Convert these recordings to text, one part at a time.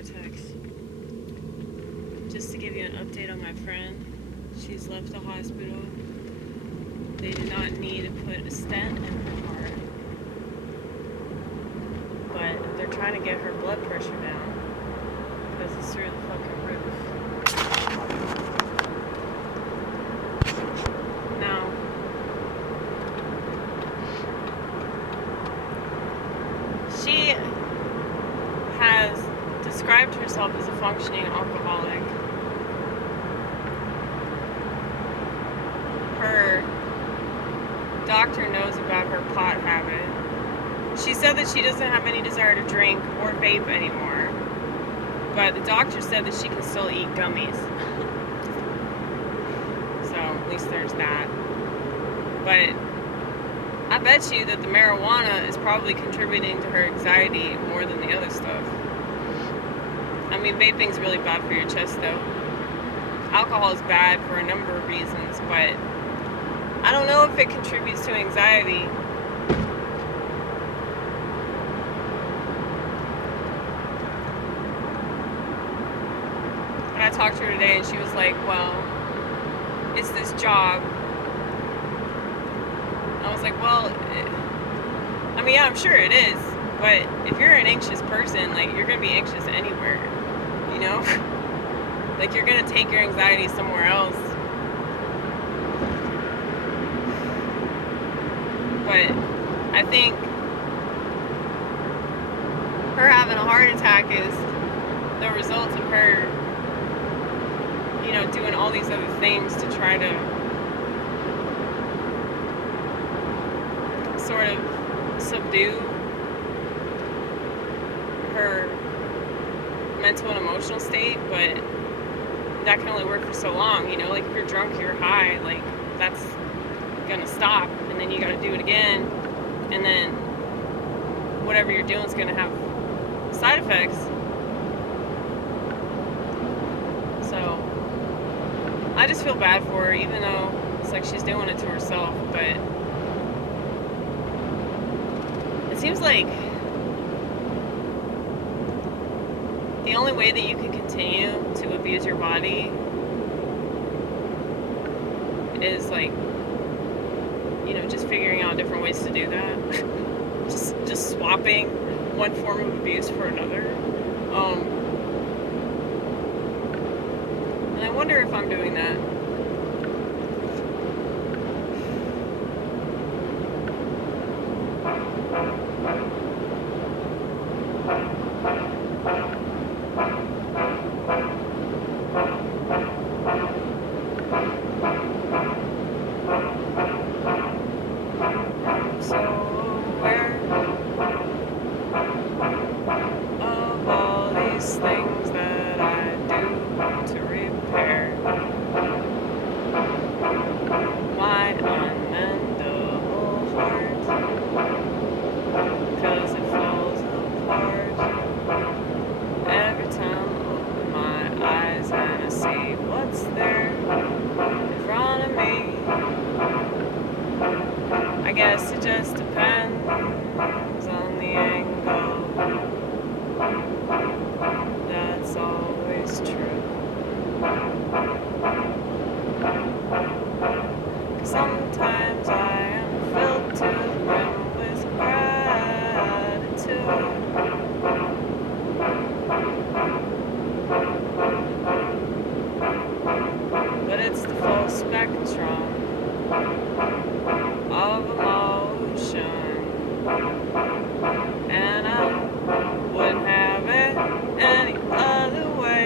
more texts. Just to give you an update on my friend, she's left the hospital. They did not need to put a stent in her heart, but they're trying to get her blood pressure down because it's through the fucking roof. Now, she has described herself as a functioning alcoholic. Her doctor knows about her pot habit. She said that she doesn't have any desire to drink or vape anymore, but the doctor said that she can still eat gummies. So at least there's that. But I bet you that the marijuana is probably contributing to her anxiety more than the other stuff. I mean, vaping's really bad for your chest though. Alcohol is bad for a number of reasons, but I don't know if it contributes to anxiety. But I talked to her today and she was like, well, it's this job. I was like, well, I mean, yeah, I'm sure it is, but if you're an anxious person, like, you're gonna be anxious anywhere, you know? Like, you're gonna take your anxiety somewhere else. But I think her having a heart attack is the result of her, you know, doing all these other things to try to sort of subdue her mental and emotional state, but that can only work for so long, you know, like if you're drunk, you're high, like that's gonna stop, and then you gotta do it again, and then whatever you're doing is gonna have side effects. So I just feel bad for her, even though it's like she's doing it to herself, but it seems like the only way that you can continue to abuse your body is like, you know, just figuring out different ways to do that. just swapping one form of abuse for another. And I wonder if I'm doing that. So where of all these things that I do to repair my unmendable heart, 'cause it falls apart every time I open my eyes and I see what's there in front of me. I guess it just depends on the angle. That's always true. 'Cause sometimes I am filled to the brim with gratitude. But it's the full spectrum of emotion, and I wouldn't have it any other way.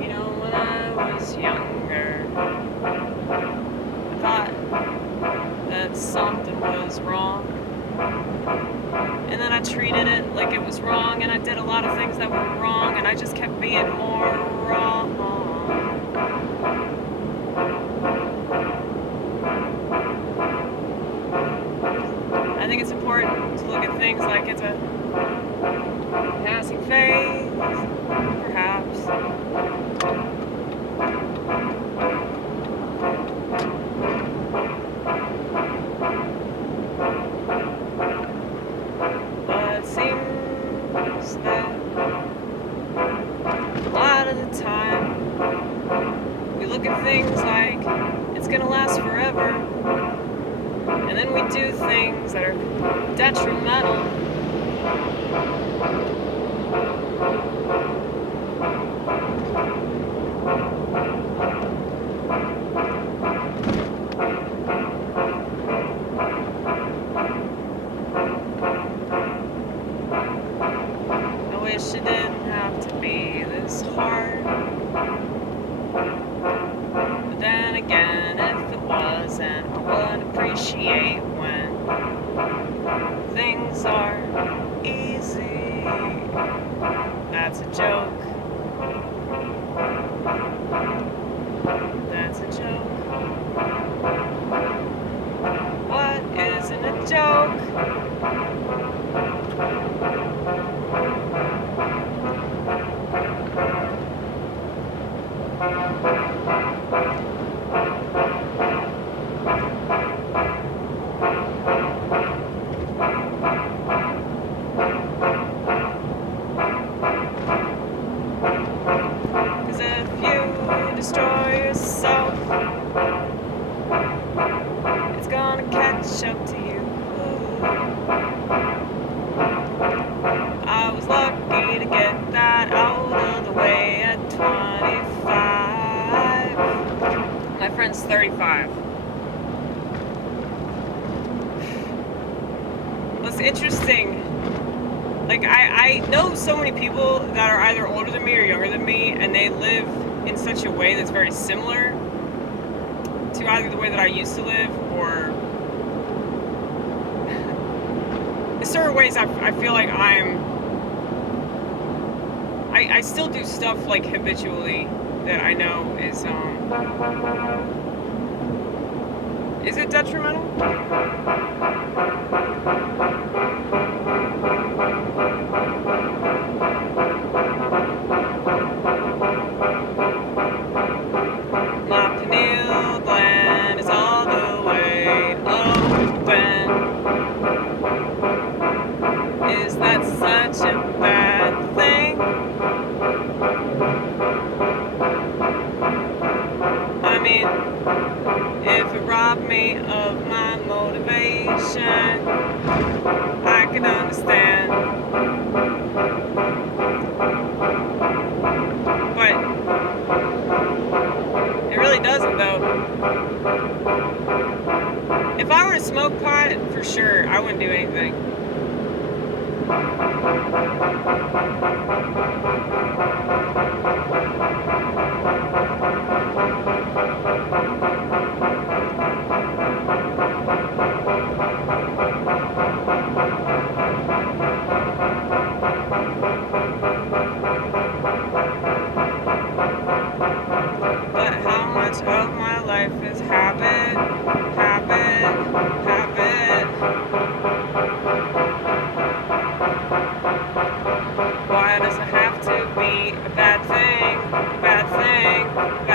You know, when I was younger, I thought that something was wrong, and then I treated it like it was wrong, and I did a lot of things that were wrong, and I just kept being more wrong. I think it's important to look at things like it's a passing phase, perhaps. when we do things that are detrimental. I wish it didn't have to be this hard. But then again, if it wasn't, I would appreciate when things are easy. That's a joke. That's a joke. What isn't a joke? Cause if you destroy yourself, it's gonna catch up to you. I was lucky to get that out of the way at 25. My friend's 35. What's interesting, like I know so many people that are either older than me or younger than me, and they live in such a way that's very similar to either the way that I used to live, or in certain ways I feel like I still do stuff like habitually that I know is it detrimental? My pineal gland is all the way open. Is that such a bad thing? I mean, if it robbed me of my motivation, I could understand. But it really doesn't, though. If I were to smoke pot, for sure, I wouldn't do anything. But how much of my life is habit? Why does it have to be a bad thing? I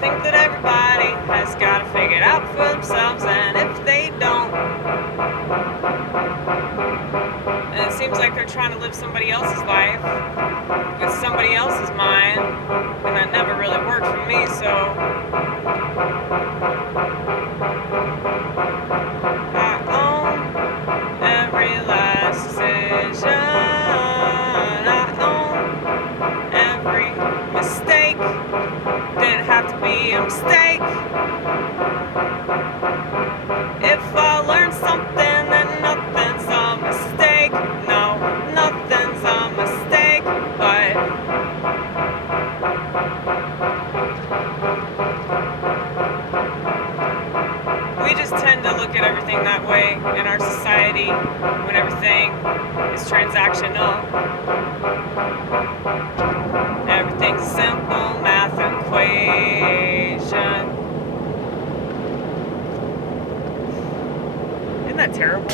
think that everybody has got to figure it out for themselves, and if they don't, and it seems like they're trying to live somebody else's life with somebody else's mind, and that never really worked for me, so I own every last decision. I own every mistake. Didn't have to be a mistake. If I learned something, then nothing's a mistake. No, nothing's a mistake. But we just tend to look at everything that way in our society when everything is transactional. Everything's a simple math equation. Isn't that terrible?